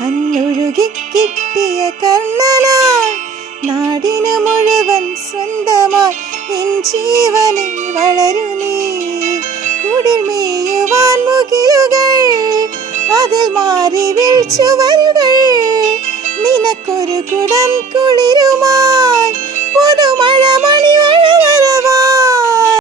അന്നൊഴുകി കിട്ടിയ കർണനായി നാടിനു മുഴുവൻ സ്വന്തമായി എൻ ജീവനിൽ വളരു നീ. കുടിർമേയുവാൻ മുകിലുകൾ, അതിൽ മാറി വീഴ്ചുവരുകൾ, നിനക്കൊരു കുടം കുളിരുമാ